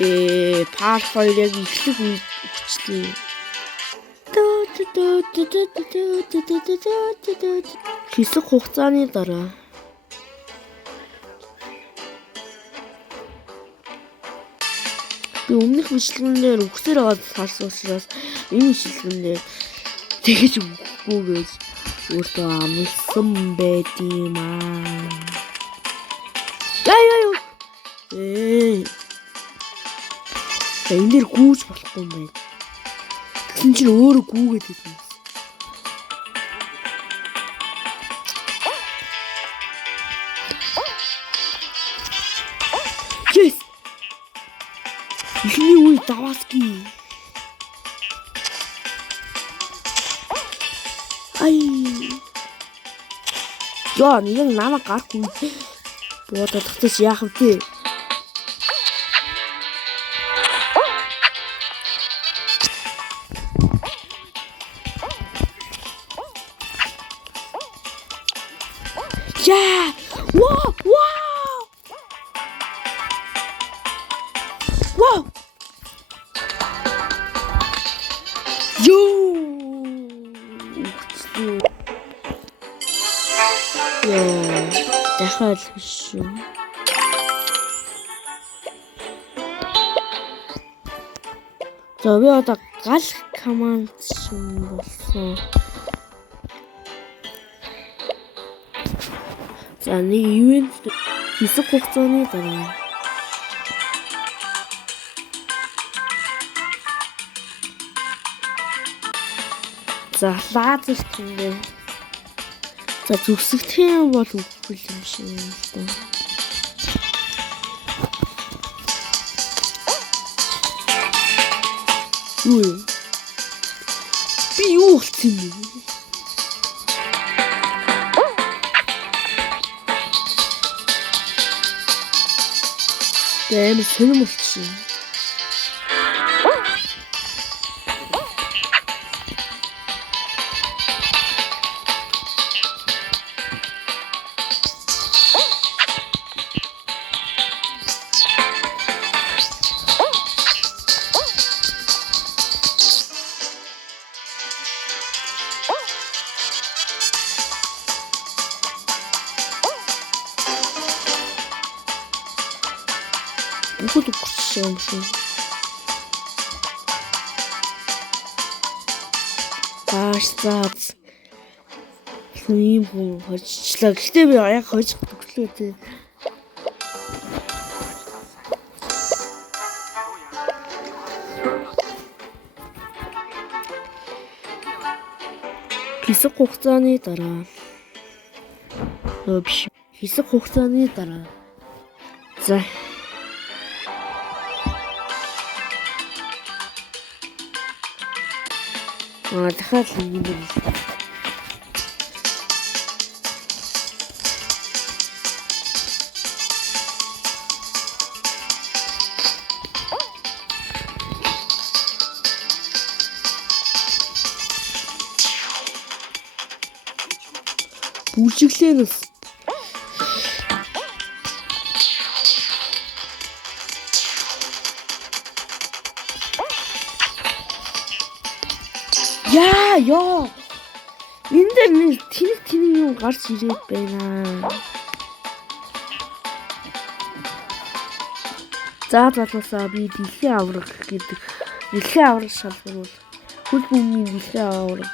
Part 2 яг эхлэх үед өчтөө. Хэсэг хугацааны дараа би өмнөх бичлэгнээр үгсээр аваад харсан учраас энэ бичлэгнээр тэгэж үгүй гэж өөртөө амласан байт юм аа. Яа. Энэ дэр гүүж болохгүй юм байна. Тэгсэн чинь өөрөө гүүгээд хэлсэн. Yes. Ихний үе давааски. Ай. Яа, нэг намайг гарахгүй. Бодоод тагтаж яах вэ? Yeah! Wow! Yo! Дахиад биш юм. За би одоо гал команд шин болсон. За нэг ивент хэсэг хугацааны дараа. За лазер тэмдэг. За зүсгэх юм бол үгүй юм шиг юм да. Би юу болсон юм бэ? Бෑм сонирм болчихсон. Бүгд өгсөн юм шиг. Таашцаац. Ийм хүн хожчлаа. Гэхдээ би яг хожих төглөө тий. Хэсэг хугацааны дараа. Хэсэг хугацааны дараа. За дахиад юм байна. Бүжиглэнэс. Яа. Энд дээр нэг тэнэг юм гарч ирээд байна. За залуусаа би дэлхийн авраг гэдэг. Дэлхийн авраг шалгаруул. Хөл бөмбөгийн дэлхийн авраг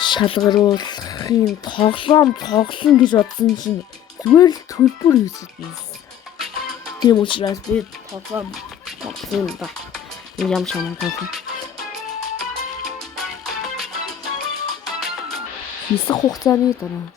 шалгаруулахын тоглоом гэж бодсон чинь зүгээр л төлбөр хийсэн. Тийм учраас би тоглоом тоглосон ба. Ям шамтай. Хэсэг хугацааны дараа.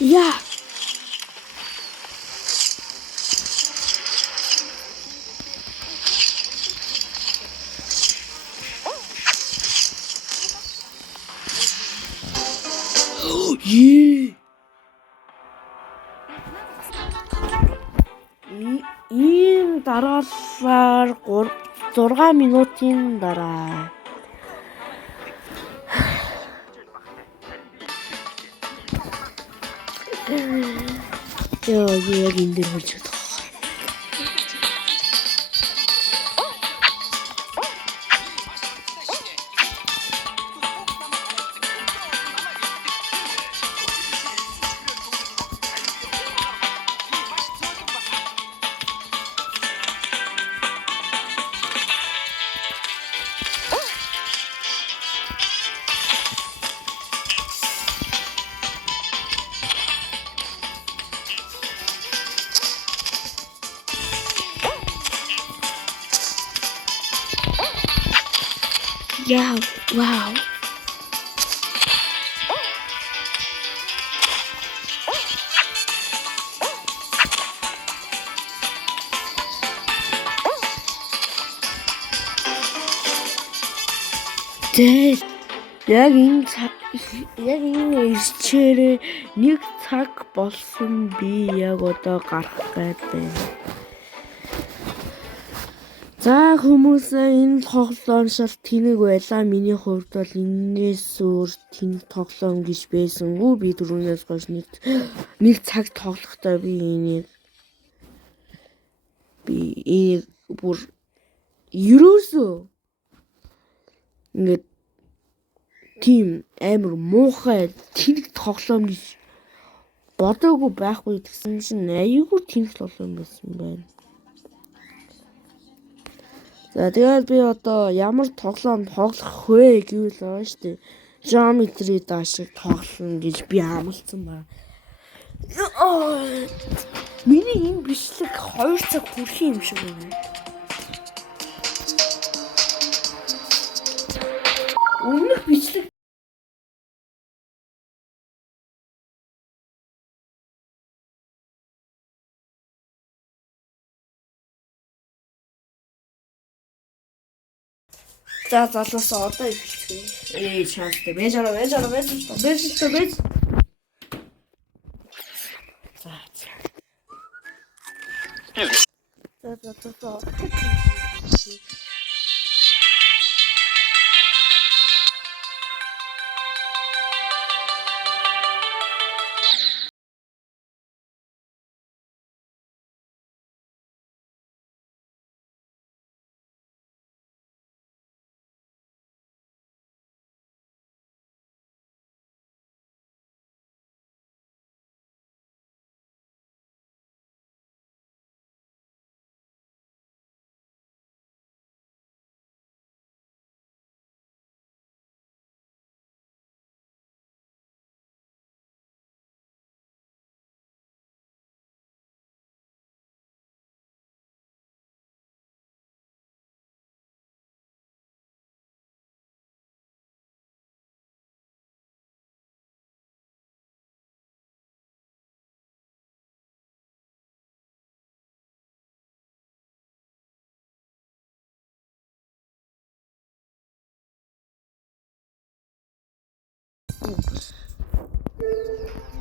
Yeah. Ийм дараалал 6 минутын дараа. яг энэ дээр болж байгаа. Yeah, wow. Яг энэ ирчээрээ 1 цаг болсон би яг одоо гарах гээд байна. За хүмүүс энэ тоглоом шал тэнэг байлаа. Миний хувьд бол энээс өөр тэнэг тоглоом гэж байсангүй. Би түрүүнээс хойш нэг цаг тоглохдоо би энийг бүр ерөөсөө ингээд тийм амар муухай тэнэг тоглоом гэж бодоогүй байхгүй гэсэн чинь аюулгүй тэнэг тоглоом байсан байна. За тэгээд би одоо ямар тоглоом тоглох вэ гэвэл байгаа шүү дээ. Geometry Dash тоглоно гэж би амласан ба. Миний энэ бичлэг 2 цаг хүрэх юм шиг байна. Өмнөх бичлэг За залуусаа одоо эхэлчихье. Чаастай байж араа. За.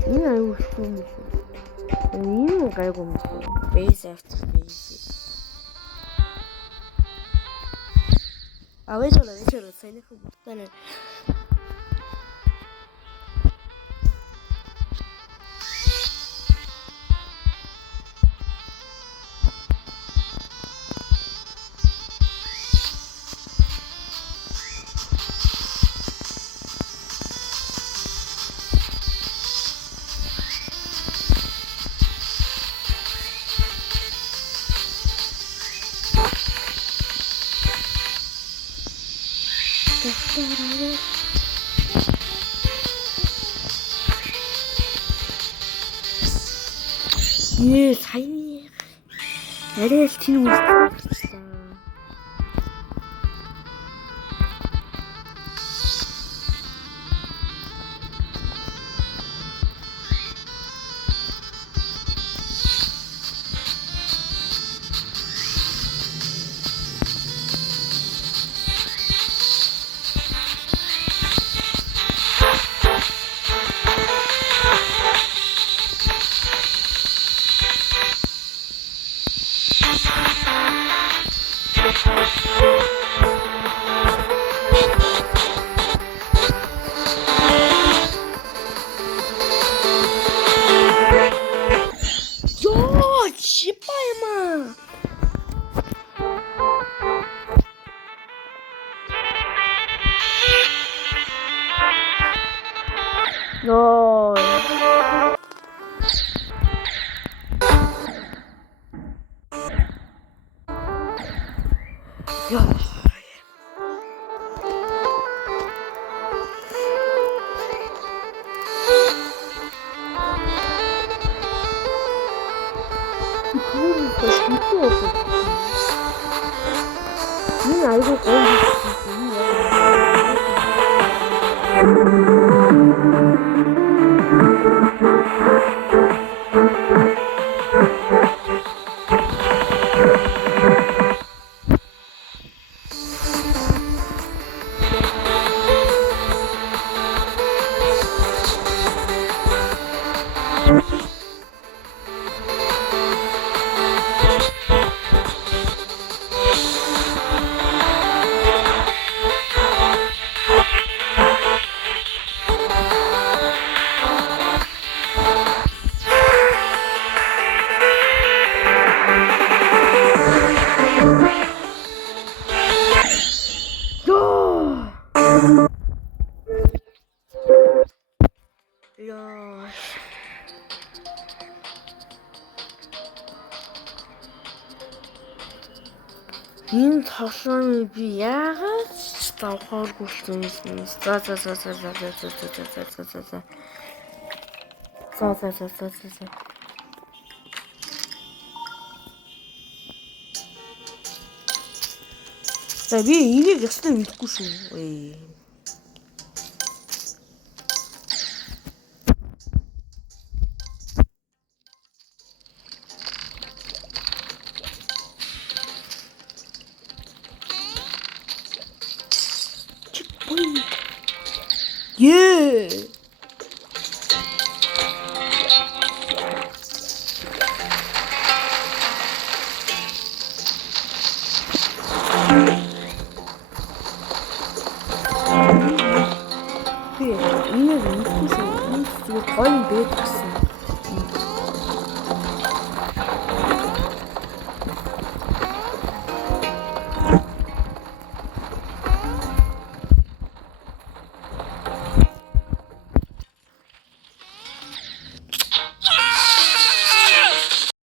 Энэ аюул юм. Энэ гайгүй юм. Base after base. вечера сайных убтана. саяны арай л тийм үлдчихлээ. Чипаема. Но. Энэ айгүй гоё Яа. Энэ тоглоомыг би яагаад давхааргүй юм бэ? За. За би энийг ястаа мэдэхгүй шүү. Yeah.